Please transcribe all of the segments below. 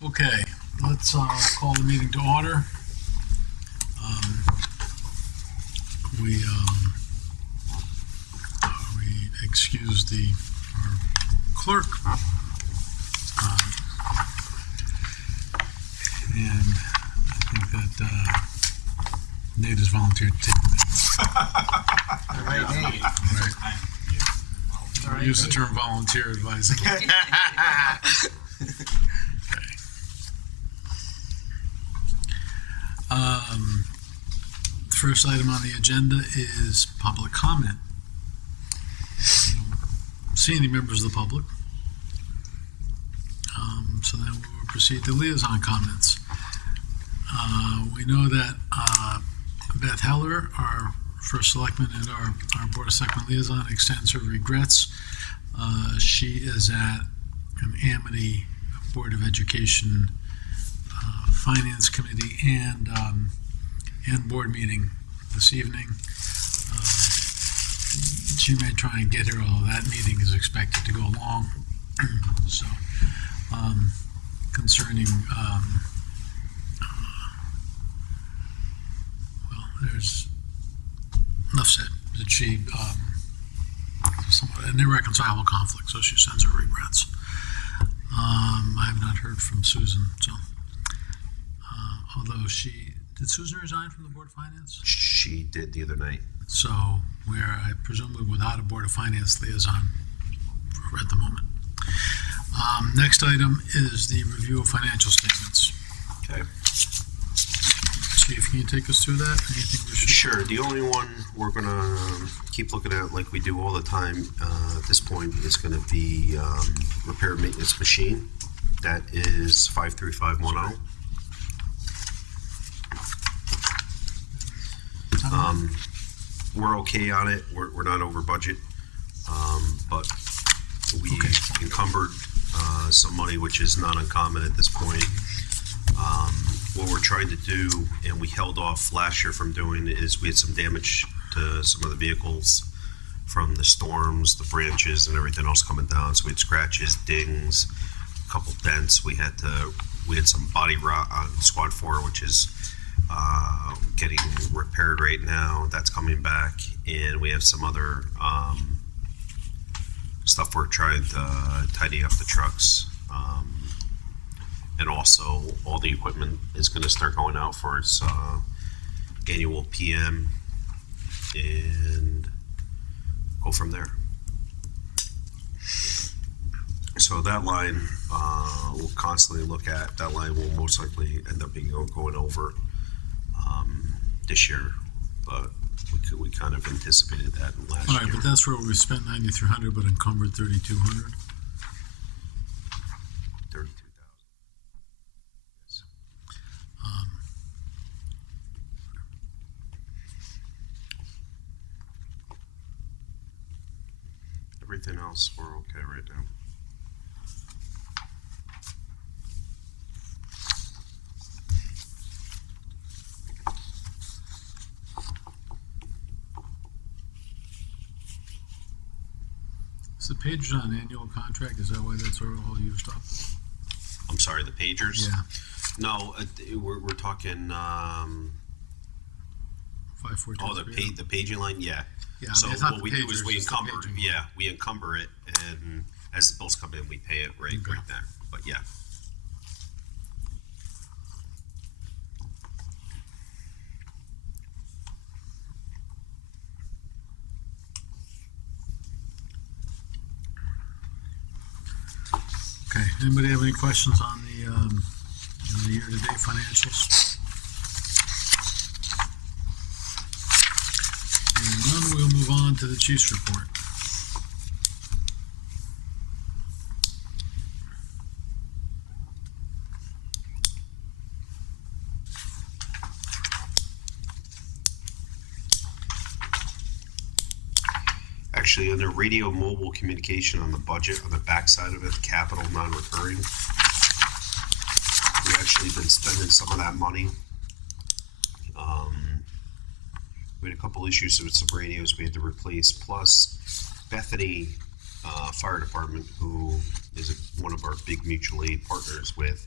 Okay, let's call the meeting to order. Um, we excused our clerk, and I think that Nate has volunteered to take the minutes. All right, Nate. Right. Use the term volunteer advisedly. First item on the agenda is public comment. See any members of the public? So then we will proceed to liaison comments. We know that Beth Heller, our first selectman and our Board of Selectmen liaison, extends her regrets. She is at an Amity Board of Education Finance Committee and board meeting this evening. She may try and get here, although that meeting is expected to go long. So, concerning, well, there's enough said that she, somewhat an irreconcilable conflict, so she sends her regrets. I have not heard from Susan, so, although did Susan resign from the Board of Finance? She did the other night. So we're, I presume, without a Board of Finance liaison at the moment. Next item is the review of financial statements. Okay. Chief, can you take us through that? Anything we should? Sure. The only one we're gonna keep looking at, like we do all the time at this point, is gonna be repair and maintenance machine. That is 53510. We're okay on it. We're not over budget, but we encumbered some money, which is not uncommon at this point. What we're trying to do, and we held off last year from doing, is we had some damage to some of the vehicles from the storms, the branches, and everything else coming down. So we had scratches, dings, a couple dents. We had some body rot on Squad 4, which is getting repaired right now. That's coming back, and we have some other stuff we're trying to tidy up the trucks, and also all the equipment is going to start going out for its annual PM, and go from there. So that line we'll constantly look at. That line will most likely end up being going over this year, but we kind of anticipated that last year. All right, but that's where we spent 9,300, but encumbered 3,200. 32,000. Yes. Everything else we're okay right now. Is the pagers on annual contract? Is that why that's all used up? I'm sorry, the pagers? Yeah. No, we're talking. 5423. The paging line, yeah. Yeah. So it's not what the we do is pagers, we it's the encumber. paging. Yeah, we encumber it, and as the bills come in, we pay it right there. But yeah. Okay. Anybody have any questions on the year-to-date financials? Hearing none, we'll move on to the chief's report. Actually, under radio mobile communication on the budget, on the backside of it, capital non-recurring, we've actually been spending some of that money. We had a couple issues with some radios we had to replace, plus Bethany Fire Department, who is one of our big mutual aid partners with,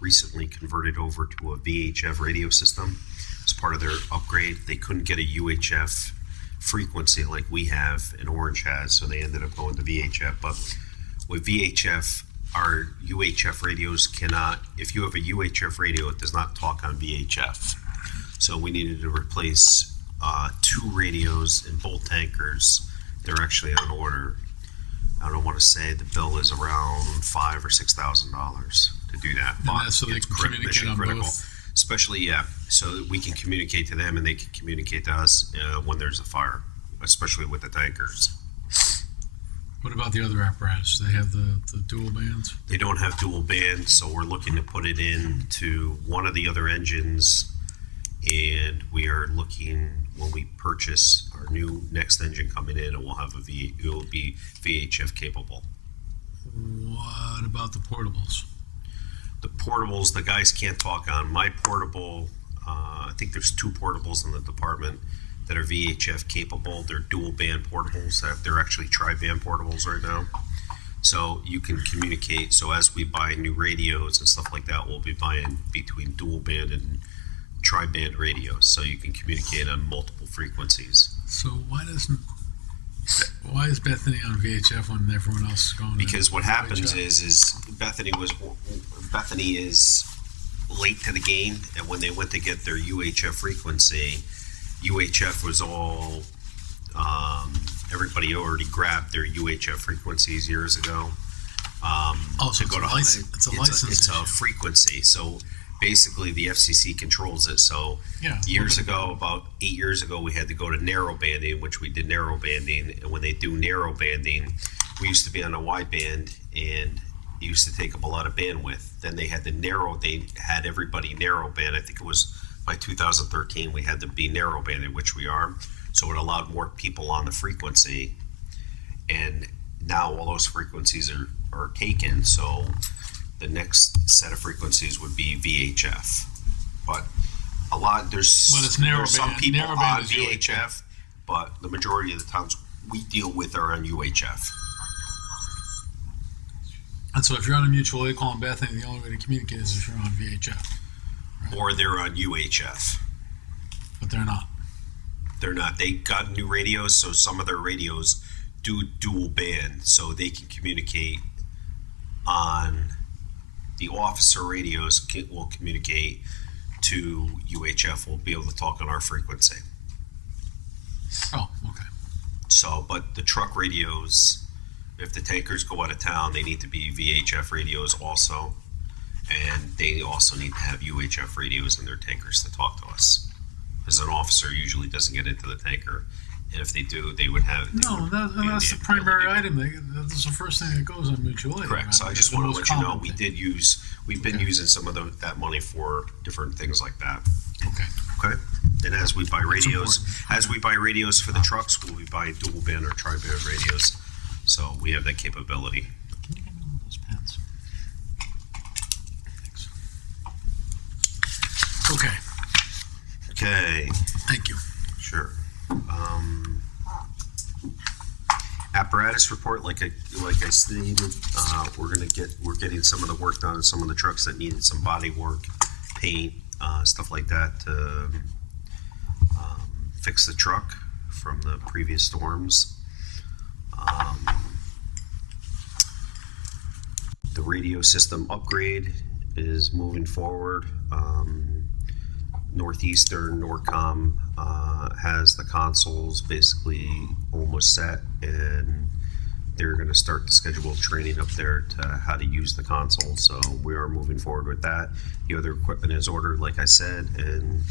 recently converted over to a VHF radio system as part of their upgrade. They couldn't get a UHF frequency like we have and Orange has, so they ended up going to VHF. But with VHF, our UHF radios cannot, if you have a UHF radio, it does not talk on VHF. So we needed to replace 2 radios in both tankers. They're actually on order. I don't want to say the bill is around $5,000 or $6,000 to do that. And that's so they can communicate on both? Especially, yeah, so that we can communicate to them and they can communicate to us when there's a fire, especially with the tankers. What about the other apparatus? They have the dual bands? They don't have dual band, so we're looking to put it into one of the other engines, and we are looking, when we purchase our new next engine coming in, it will be VHF capable. What about the portables? The portables, the guys can't talk on. My portable, I think there's 2 portables in the department that are VHF capable. They're dual band portables. They're actually tri-band portables right now. So you can communicate. So as we buy new radios and stuff like that, we'll be buying between dual band and tri-band radios, so you can communicate on multiple frequencies. So why is Bethany on VHF when everyone else is going? Because what happens VHF? is Bethany is late to the game, and when they went to get their UHF frequency, UHF was all everybody already grabbed their UHF frequencies years ago. So it's a license It's a issue. frequency. So basically, the FCC controls it. So years ago, about 8 years ago, we had to go to narrow banding, which we did narrow banding. And when they do narrow banding, we used to be on a wide band, and it used to take up a lot of bandwidth. Then they had they had everybody narrow band. I think it was by 2013 we had to be narrow banded, which we are. So it allowed more people on the frequency, and now all those frequencies are taken. So the next set of frequencies would be VHF. But there's some band. people Narrow band on is VHF, but the majority of the times we deal with are on UHF. And so if you're on a mutual aid call in Bethany, the only way to communicate is if you're on VHF. Right? Or they're on UHF. But they're not. They're not. They got new radios, so some of their radios do dual band, so they can communicate on the officer radios. Will communicate to UHF. We'll be able to talk on our frequency. Oh, okay. So, but the truck radios, if the tankers go out of town, they need to be VHF radios also, and they also need to have UHF radios in their tankers to talk to us. Because an officer usually doesn't get into the tanker, and if they do, they would have. That's the primary item. That's the first thing that goes on mutual aid. Correct. Right? So I just The want to most let you know common thing. we've been using some of that money for different things like that. Okay. Okay. And as we buy radios, important. for the trucks, we'll be buying dual band or tri-band radios. So we have that capability. Can you get me one of those pens? Thanks. Okay. Okay. Thank you. Sure. Apparatus report, like I stated, we're getting some of the work done on some of the trucks that needed some body work, paint, stuff like that to fix the truck from the previous storms. The radio system upgrade is moving forward. Northeastern Norcom has the consoles basically almost set, and they're going to start the scheduled training up there to how to use the console. So we are moving forward with that. The other equipment is ordered, like I said, and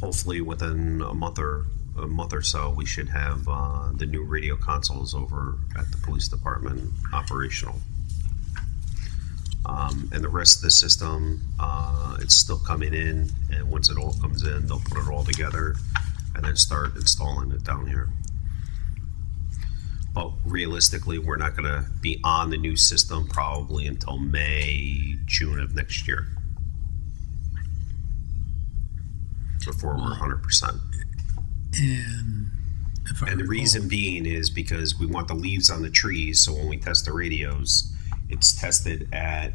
hopefully within a month or so, we should have the new radio consoles over at the police department operational. And the rest of the system, it's still coming in, and once it all comes in, they'll put it all together and then start installing it down here. But realistically, we're not going to be on the new system probably until May, June of next year, before we're 100%. And the reason being is because we want the leaves on the trees, so when we test the radios, it's tested at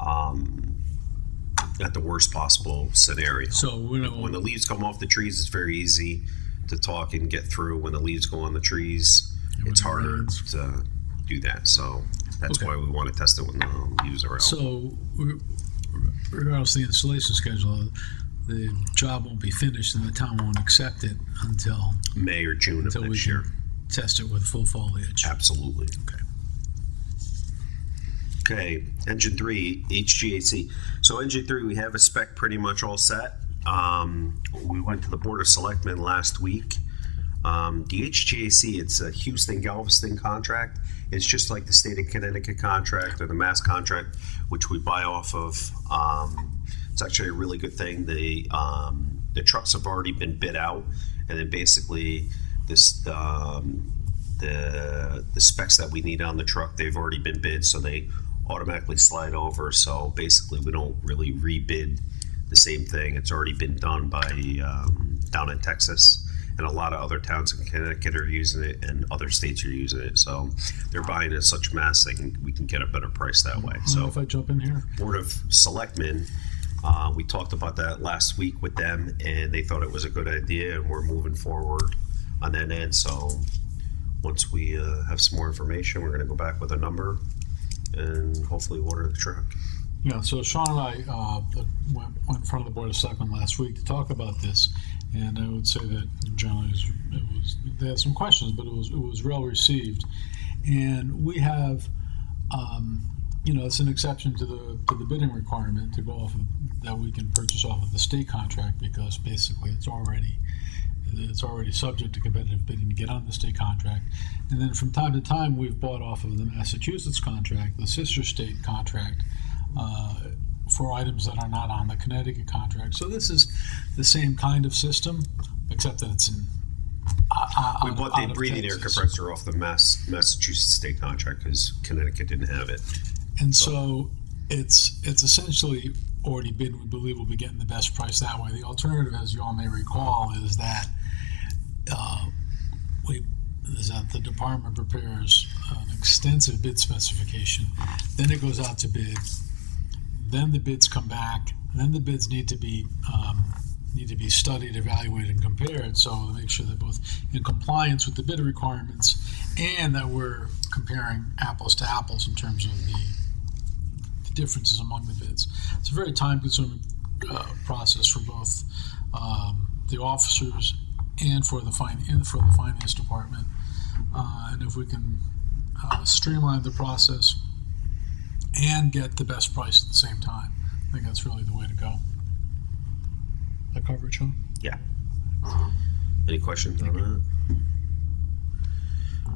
at the worst possible scenario. So When the leaves come off the trees, it's very easy to talk and get through. When the leaves go on the trees, it's harder to do that. So that's why we want to test it when the leaves are out. So regardless of the installation schedule, the job won't be finished and the town won't accept it until May or June of we next can year. test it with full foliage. Absolutely. Okay. Okay, engine 3, HGAC. So engine 3, we have a spec pretty much all set. We went to the Board of Selectmen last week. The HGAC, it's a Houston-Galveston contract. It's just like the state of Connecticut contract or the Mass contract, which we buy off of. It's actually a really good thing. The trucks have already been bid out, and then basically the specs that we need on the truck, they've already been bid, so they automatically slide over. So basically, we don't really rebid the same thing. It's already been done by down in Texas, and a lot of other towns in Connecticut are using it, and other states are using it. So they're buying in such mass we can get a better price that way. So So if I jump in here, Board of Selectmen, we talked about that last week with them, and they thought it was a good idea, and we're moving forward on that end. So once we have some more information, we're going to go back with a number and hopefully order the truck. yeah. So Sean and I went in front of the Board of Selectmen last week to talk about this, and I would say that generally they had some questions, but it was well received, and we have. It's an exception to the bidding requirement to go off of that we can purchase off of the state contract, because basically it's already subject to competitive bidding to get on the state contract. And then from time to time we've bought off of the Massachusetts contract, the sister state contract, for items that are not on the Connecticut contract. So this is the same kind of system, except that it's in We bought the breathing air compressor off the Massachusetts state contract because Connecticut didn't have it. And so it's essentially already bid. We believe we'll be getting the best price that way. The alternative, as you all may recall, is that the department prepares an extensive bid specification. Then it goes out to bid. Then the bids come back. Then the bids need to be studied, evaluated, and compared, so to make sure they're both in compliance with the bid requirements and that we're comparing apples to apples in terms of the differences among the bids. It's a very time-consuming process for both the officers and for the finance department. And if we can streamline the process and get the best price at the same time, I think that's really the way to go. That cover it, Sean? Yeah. Any questions on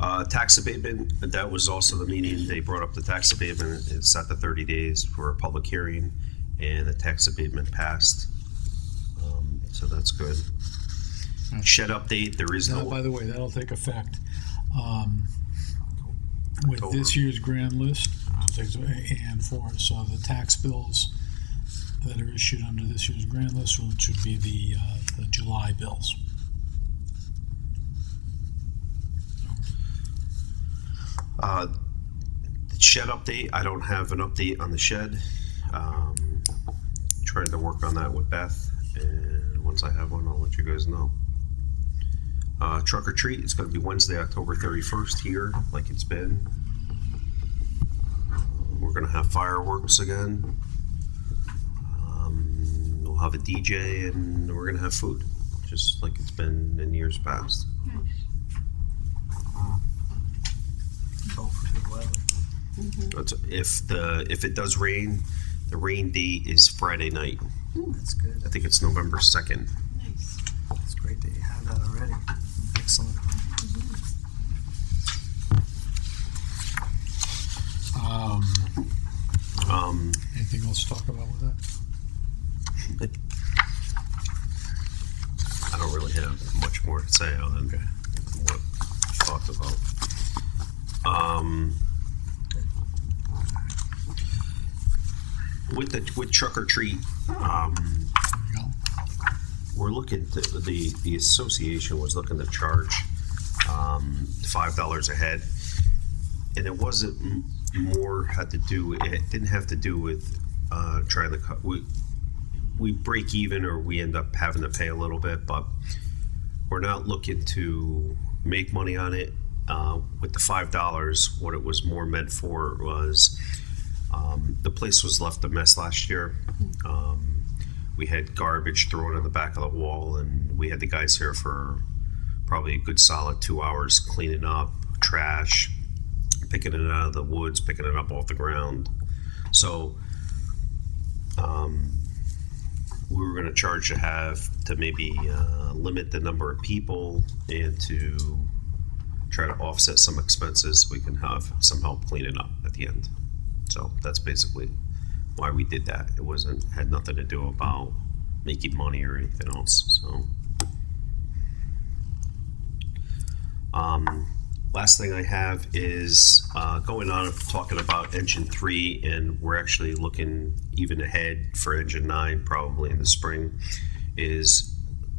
that? Tax abatement, that was also the meeting. They brought up the tax abatement. It's at the 30 days for a public hearing, and the tax abatement passed. So that's good. Shed update, there is no. By the way, that'll take effect with October. this year's grand list, and so the tax bills that are issued under this year's grand list, which would be the July bills. The shed update, I don't have an update on the shed. Trying to work on that with Beth, and once I have one, I'll let you guys know. Truck or treat, it's going to be Wednesday, October 31st here, like it's been. We're going to have fireworks again. We'll have a DJ, and we're going to have food, just like it's been in years past. Hope for good weather. If it does rain, the rain date is Friday night. That's good. I think it's November 2nd. It's great that you have that already. Excellent. Anything else to talk about with that? I don't really have much more to say other than what we talked about. With truck or treat, There you go. we're looking to the association was looking to charge $5 a head, and it wasn't more had to do. It didn't have to do with trying to cut. We break even, or we end up having to pay a little bit, but we're not looking to make money on it. With the $5, what it was more meant for was the place was left a mess last year. We had garbage thrown on the back of the wall, and we had the guys here for probably a good solid 2 hours cleaning up trash, picking it out of the woods, picking it up off the ground. So we were going to charge to maybe limit the number of people and to try to offset some expenses. We can have some help cleaning up at the end. So that's basically why we did that. It had nothing to do about making money or anything else. So last thing I have is going on talking about engine 3, and we're actually looking even ahead for engine 9 probably in the spring. Is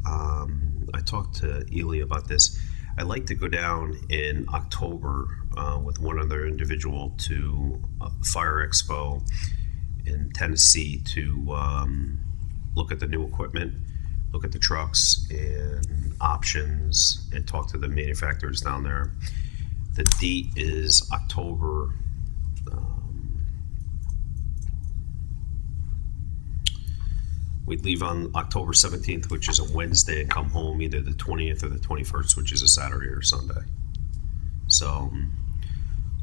I talked to Ely about this. I'd like to go down in October with one other individual to Fire Expo in Tennessee to look at the new equipment, look at the trucks and options, and talk to the manufacturers down there. The date is October. We'd leave on October 17th, which is a Wednesday, and come home either the 20th or the 21st, which is a Saturday or Sunday. So,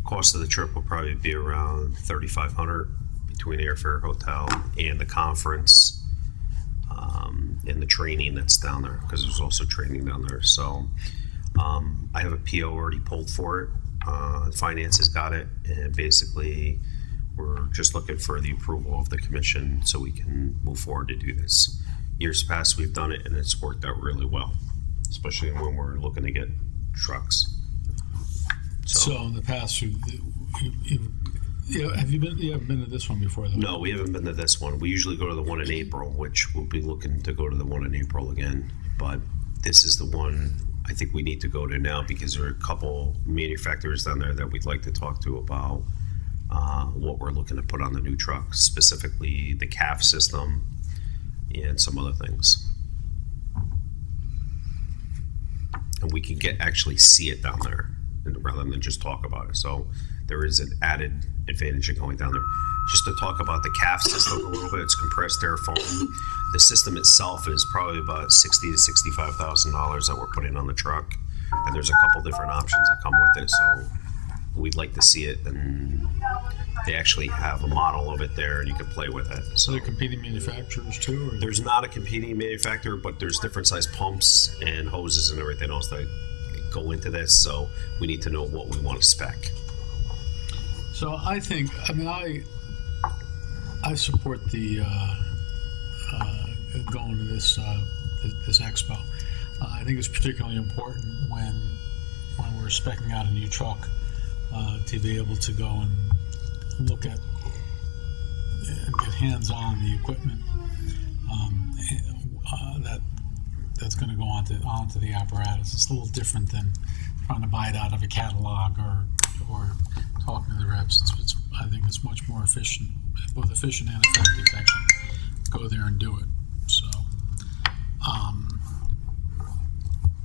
cost of the trip will probably be around $3,500 between airfare, hotel, and the conference, and the training that's down there, because there's also training down there. So, I have a PO already pulled for it. Finance has got it, and basically we're just looking for the approval of the commission so we can move forward to do this. Years past, we've done it, and it's worked out really well, especially when we're looking to get trucks. So in the past, you haven't been to this one before, though? No, we haven't been to this one. We usually go to the one in April, which we'll be looking to go to the one in April again. But this is the one I think we need to go to now, because there are a couple manufacturers down there that we'd like to talk to about what we're looking to put on the new truck, specifically the CAF system and some other things. And we can actually see it down there rather than just talk about it. So there is an added advantage of going down there. Just to talk about the CAF system a little bit, it's compressed air foam. The system itself is probably about $60,000 to $65,000 that we're putting on the truck, and there's a couple different options that come with it. So we'd like to see it, and they actually have a model of it there, and you can play with it. So they're competing manufacturers too? Or? There's not a competing manufacturer, but there's different size pumps and hoses and everything else that go into this. So we need to know what we want to spec. So I support the going to this expo. I think it's particularly important when we're speccing out a new truck to be able to go and look at and get hands-on the equipment that's going to go onto the apparatus. It's a little different than trying to buy it out of a catalog or talking to the reps. I think it's much more efficient, both efficient and effective to actually go there and do it. So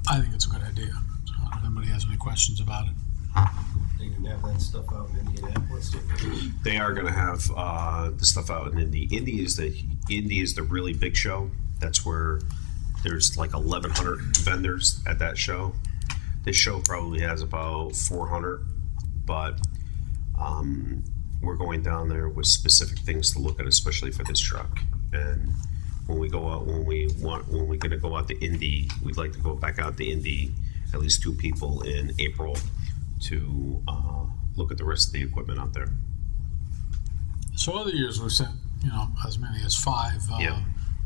I think it's a good idea. So I don't know if anybody has any questions about it. They can have that stuff out in Indianapolis. They are going to have the stuff out in Indy. Indy is the really big show. That's where there's like 1,100 vendors at that show. This show probably has about 400, but we're going down there with specific things to look at, especially for this truck. And when we go out, when we're going to go out to Indy, we'd like to go back out to Indy, at least 2 people in April, to look at the rest of the equipment out there. So other years we've sent, as many as 5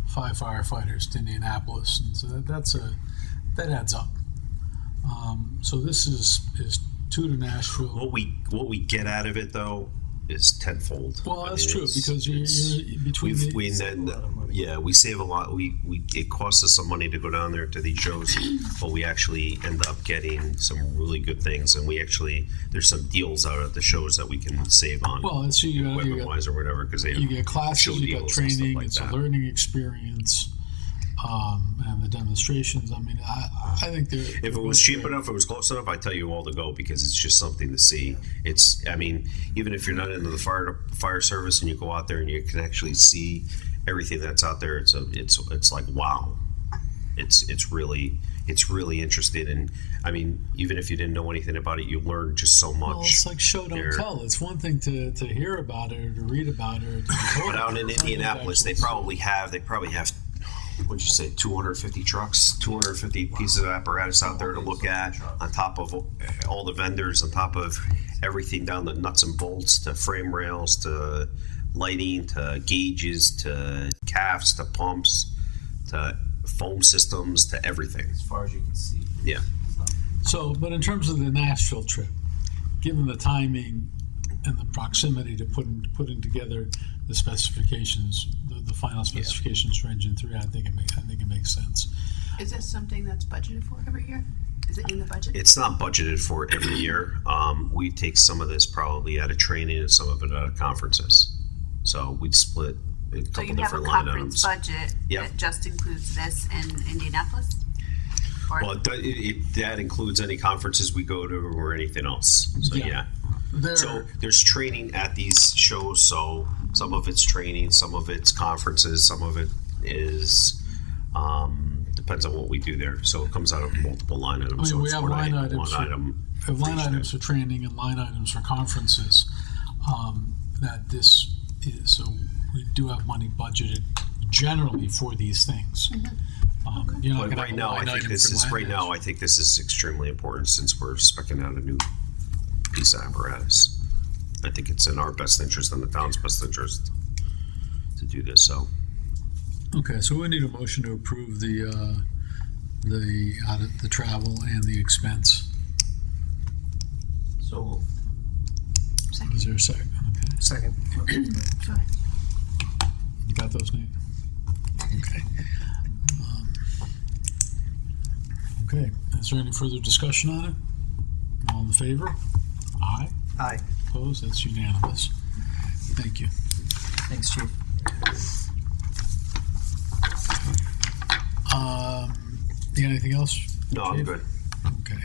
firefighters to Indianapolis, and so that adds up. So this is 2 to Nashville. What we get out of it though is tenfold. Well, I that's mean, true, because you're between we the, then a lot of money. yeah, we save a lot. It costs us some money to go down there to these shows, but we actually end up getting some really good things, and there's some deals out at the shows that we can save on well, it's, equipment wise or whatever, because they you get show classes, you got deals and stuff training, like it's that. a learning experience, and the demonstrations. I mean, I think they're. If it was cheap enough, it was close enough, I'd tell you all to go, because it's just something to see. I mean, even if you're not into the fire service and you go out there and you can actually see everything that's out there, it's like, wow. It's really interesting. And I mean, even if you didn't know anything about it, you learn just so much. Well, it's like show, don't They're- tell. It's one thing to hear about it or to read about it. Or to be told But out about it. in It's another thing to Indianapolis, they actually probably have, what'd you say, 250 trucks, 250 pieces of apparatus out there to look at, on top of all the vendors, on top of everything down the nuts and bolts, to frame rails, to lighting, to gauges, to CAFs, to pumps, to foam systems, to everything. As far as you can see. Yeah. So, but in terms of the Nashville trip, given the timing and the proximity to putting together the specifications, the final specifications for Engine 3, I think it makes sense. Is this something that's budgeted for every year? Is it in the budget? It's not budgeted for every year. We take some of this probably out of training and some of it out of conferences. So we'd split a So couple you have a different line conference items. budget Yep. that just includes this in Indianapolis? Or Well, that includes any conferences we go to or anything else. So Yeah. yeah. So there's training at these shows. So some of it's training, some of it's conferences, some of it is depends on what we do there. So it comes out of multiple line items. I mean, so we it's have one line item, items. one item. We have line for each items day. for training and line items for conferences. That this is, so we do have money budgeted generally for these things. You're not But gonna right have a now, I line think item this for is line items. I think this is extremely important since we're speccing out a new piece of apparatus. I think it's in our best interest and the town's best interest to do this. So Okay, so we need a motion to approve the travel and the expense. So, Is there a second? Okay. second. Go ahead. You got those, Nate? Okay. Okay, is there any further discussion on it? All in favor? Aye. Aye. Opposed? That's unanimous. Thank you. Thanks, Chief. You got anything else? no, I'm Chief? good. Okay.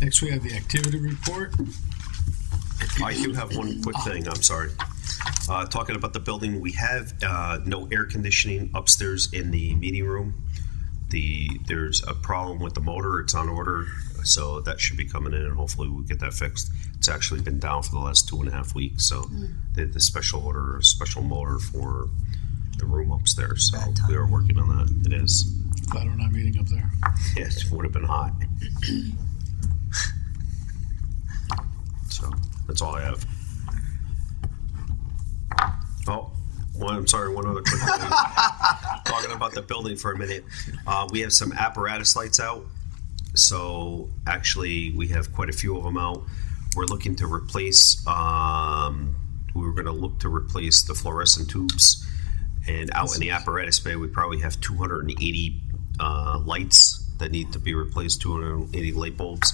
Next, we have the activity report. I do have one quick thing. I'm sorry. Talking about the building, we have no air conditioning upstairs in the meeting room. There's a problem with the motor. It's on order, so that should be coming in, and hopefully we'll get that fixed. It's actually been down for the last 2.5 weeks, so they had the special motor for the room upstairs. So Bad time. we are working on that. It is. Glad we're not meeting up there. Yeah, it would have been hot. So that's all I have. Oh, one other quick thing. Talking about the building for a minute. We have some apparatus lights out. So actually, we have quite a few of them out. We're looking to replace, we were going to look to replace the fluorescent tubes. And out in the apparatus bay, we probably have 280 lights that need to be replaced, 280 light bulbs,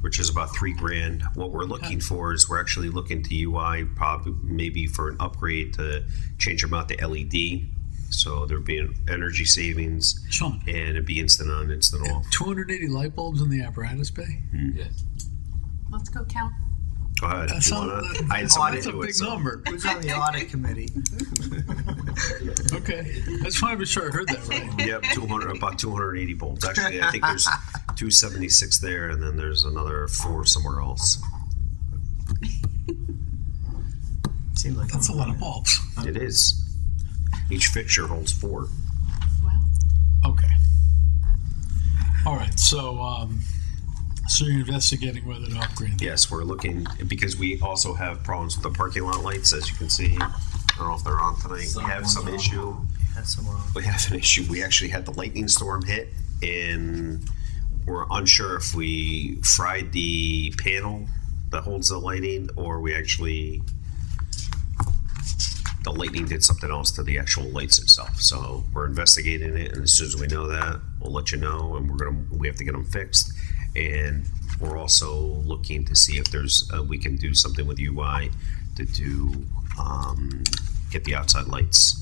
which is about $3,000. What we're looking for is we're actually looking to UI probably maybe for an upgrade to change them out to LED. So there'd be an energy savings Sean, and it'd be instant on, instant off. 280 light bulbs in the apparatus bay? Let's go count. Go ahead. That You wanna- sounds, I had somebody that's a do it, big so- number. Who's on the audit committee? Okay, I just wanted to be sure I heard that right. Yep, about 280 bulbs. Actually, I think there's 276 there, and then there's another 4 somewhere else. Seemed like That's a lot of bulbs. It is. Each fixture holds 4. Wow. Okay. All right, so you're investigating whether to upgrade them. Yes, we're looking, because we also have problems with the parking lot lights, as you can see. I don't know if they're on tonight. We have some issue. That's somewhere on. We have an issue. We actually had the lightning storm hit, and we're unsure if we fried the panel that holds the lighting, or we actually the lightning did something else to the actual lights itself. So we're investigating it, and as soon as we know that, we'll let you know, and we have to get them fixed. And we're also looking to see if there's we can do something with UI to do get the outside lights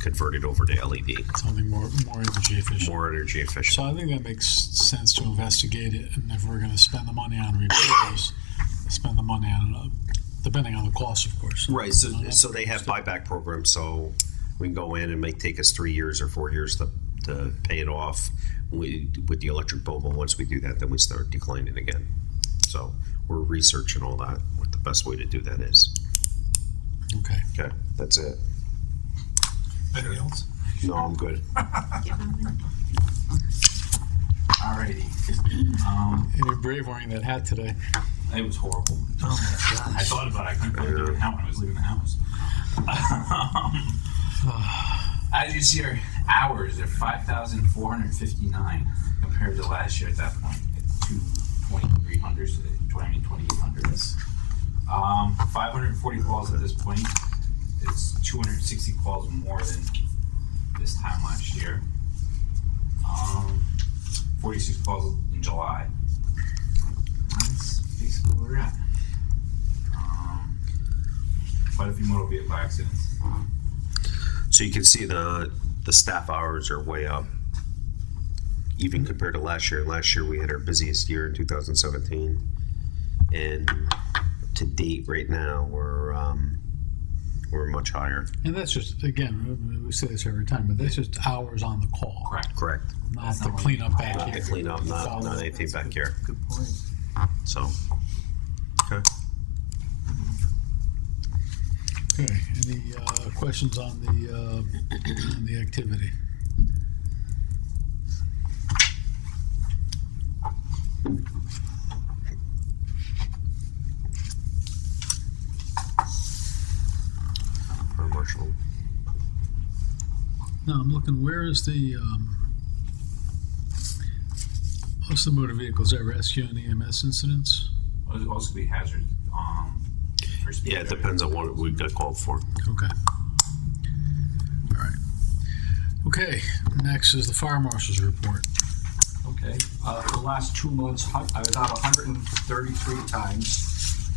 converted over to LED. Something more energy efficient. More energy efficient. So I think that makes sense to investigate it, and if we're going to spend the money on repairs, spend the money on, depending on the cost, of course. Right. So they have buyback programs, so we can go in and take us 3 years or 4 years to pay it off. With the electric bill, but once we do that, then we start declining again. So we're researching all that, what the best way to do that is. Okay. Okay, that's it. Anything else? No, I'm good. Alrighty. You're brave wearing that hat today. It was horrible. Oh my gosh. I thought about it. I couldn't put it in the hat when I was leaving the house. As you see, our hours are 5,459 compared to last year at that point at 2,300, 2,800. 540 calls at this point. It's 260 calls more than this time last year. 46 calls in July. That's basically where we're at. Quite a few motor vehicle accidents. So you can see the staff hours are way up, even compared to last year. Last year we had our busiest year in 2017, and to date right now we're much higher. And that's just, again, we say this every time, but that's just hours on the call. Correct. Not That's the not cleanup back Not here. the cleanup, not anything back here. Good point. So, okay. Okay, any questions on the activity? For Marshall. No, I'm looking, where is the, what's the motor vehicles, that rescue and EMS incidents? It would also be hazard. For speed Yeah, it area. depends on what we got called for. Okay. All right. Okay, next is the fire marshal's report. Okay, for the last 2 months, I was out 133 times.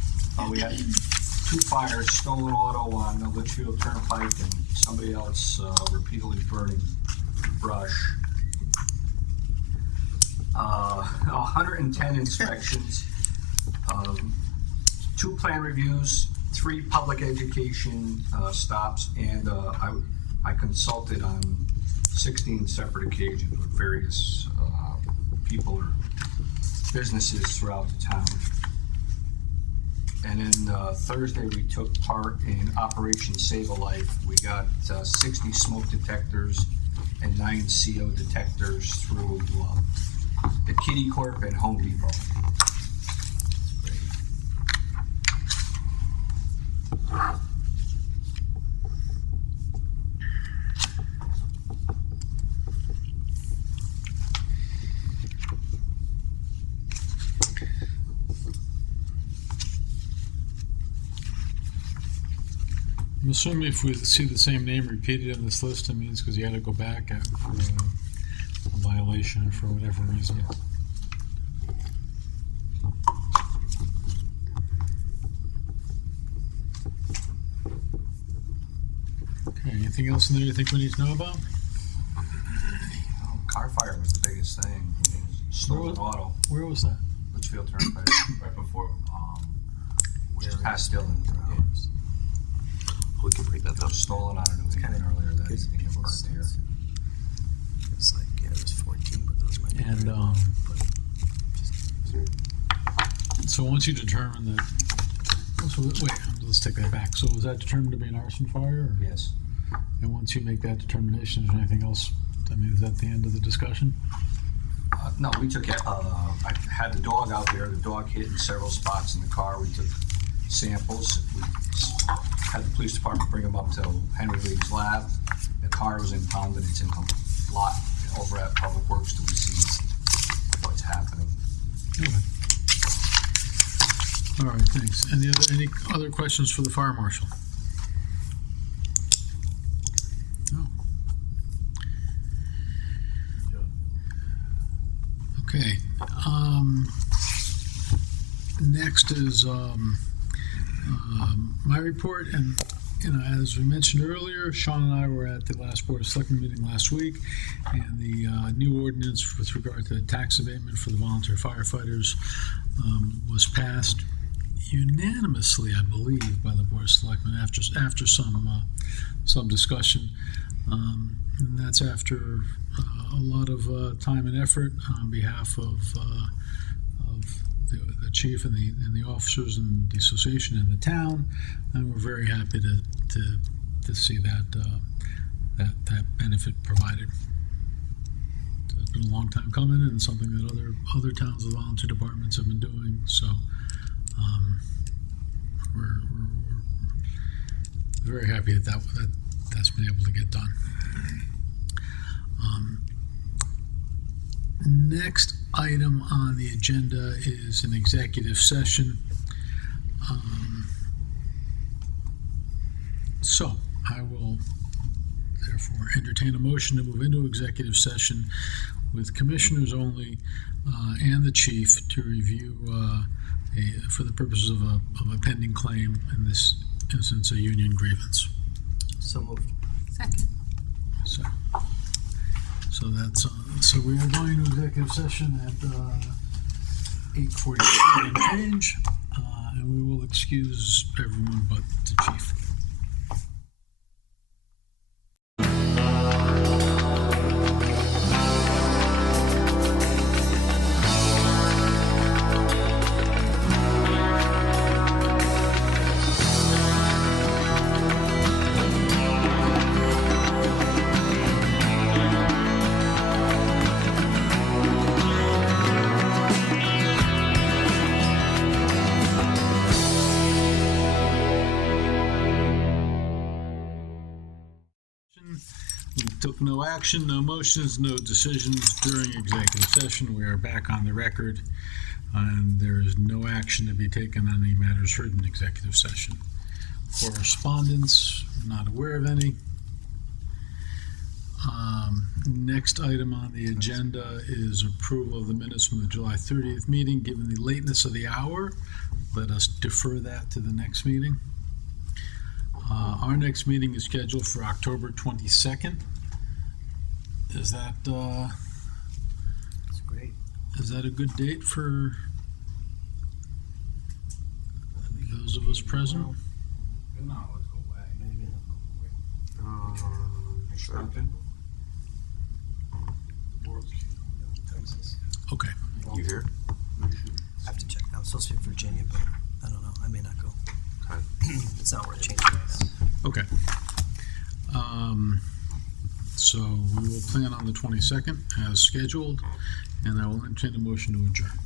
We had 2 fires, stolen auto on the Litchfield Turnpike and somebody else repeatedly burning brush. 110 inspections, 2 plan reviews, 3 public education stops, and I consulted on 16 separate occasions with various people or businesses throughout the town. And then Thursday, we took part in Operation Save a Life. We got 60 smoke detectors and 9 CO detectors through the Kitty Corp and Home Depot. I'm assuming if we see the same name repeated in this list, it means because you had to go back for a violation or for whatever reason. Okay, anything else in there you think we need to know about? Car fire was the biggest thing. I mean, stolen auto, Where was that? Litchfield Turnpike, Right before. past Dillon. Yeah. We can break that down. Stolen out of New Kind England of earlier that gives evening. people a Parked here. sense. It's like, yeah, it was 14, but those might be. And, very low, but So once you determine that, wait, let's take that back. So was that determined to be an arson fire? Or? Yes. And once you make that determination, is there anything else? I mean, is that the end of the discussion? No, we took it, I had the dog out there, the dog hit in several spots in the car, we took samples, we had the police department bring them up to Henry Lee's lab, the car was impounded, it's in the lot over at Public Works till we see what's happening. Okay. All right, thanks. Any other questions for the fire marshal? Okay. Next is my report, and as we mentioned earlier, Sean and I were at the last Board of Selectmen meeting last week, and the new ordinance with regard to the tax abatement for the volunteer firefighters was passed unanimously, I believe, by the Board of Selectmen after some discussion, and that's after a lot of time and effort on behalf of the chief and the officers and the association and the town, and we're very happy to see that benefit provided. So it's been a long time coming, and something that other towns with volunteer departments have been doing. So we're very happy that's been able to get done. Next item on the agenda is an executive session. So I will therefore entertain a motion to move into executive session with commissioners only and the chief to review for the purposes of a pending claim, in this instance a union grievance. So moved. Second. So that's so we are going to executive session at 8:45 and change, and we will excuse everyone but the chief. We took no action, no motions, no decisions during executive session. We are back on the record, and there is no action to be taken on any matters heard in executive session. Correspondence, not aware of any. Next item on the agenda is approval of the minutes from the July 30th meeting. Given the lateness of the hour, let us defer that to the next meeting. Our next meeting is scheduled for October 22nd. Is that That's great. is that a good date for those of us present? No, let's go away. Maybe not go away. Something. Texas. Okay. You here? I have to check. I'm supposed to be in Virginia, but I don't know. I may not go. Okay. It's not worth changing right now. Okay. So we will plan on the 22nd as scheduled, and I will entertain a motion to adjourn.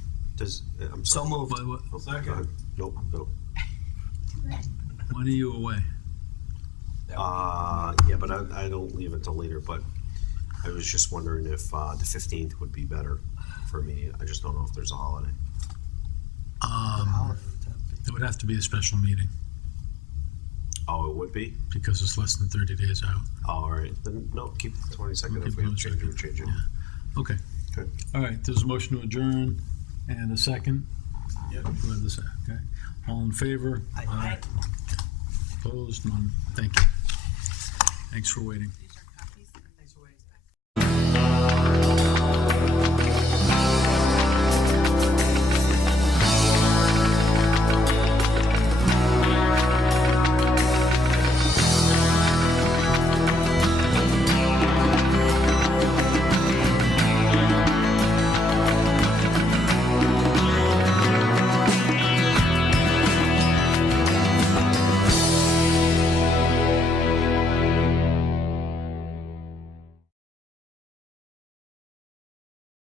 I'm So sorry. moved. Oh, go ahead. Nope. When are you away? Yeah, but I don't leave until later, but I was just wondering if the 15th would be better for me. I just don't know if there's a holiday. Holiday. It would have to be a special meeting Oh, it would be? because it's less than 30 days out. Oh, all right. Then, no, keep the 22nd. We'll If keep we have the to change it, we'll change it. Yeah. Okay. Okay. All right, there's a motion to adjourn and a second. Yep. Who had the second? Okay. All in favor? Aye. Opposed? None. Thank you. Thanks for waiting.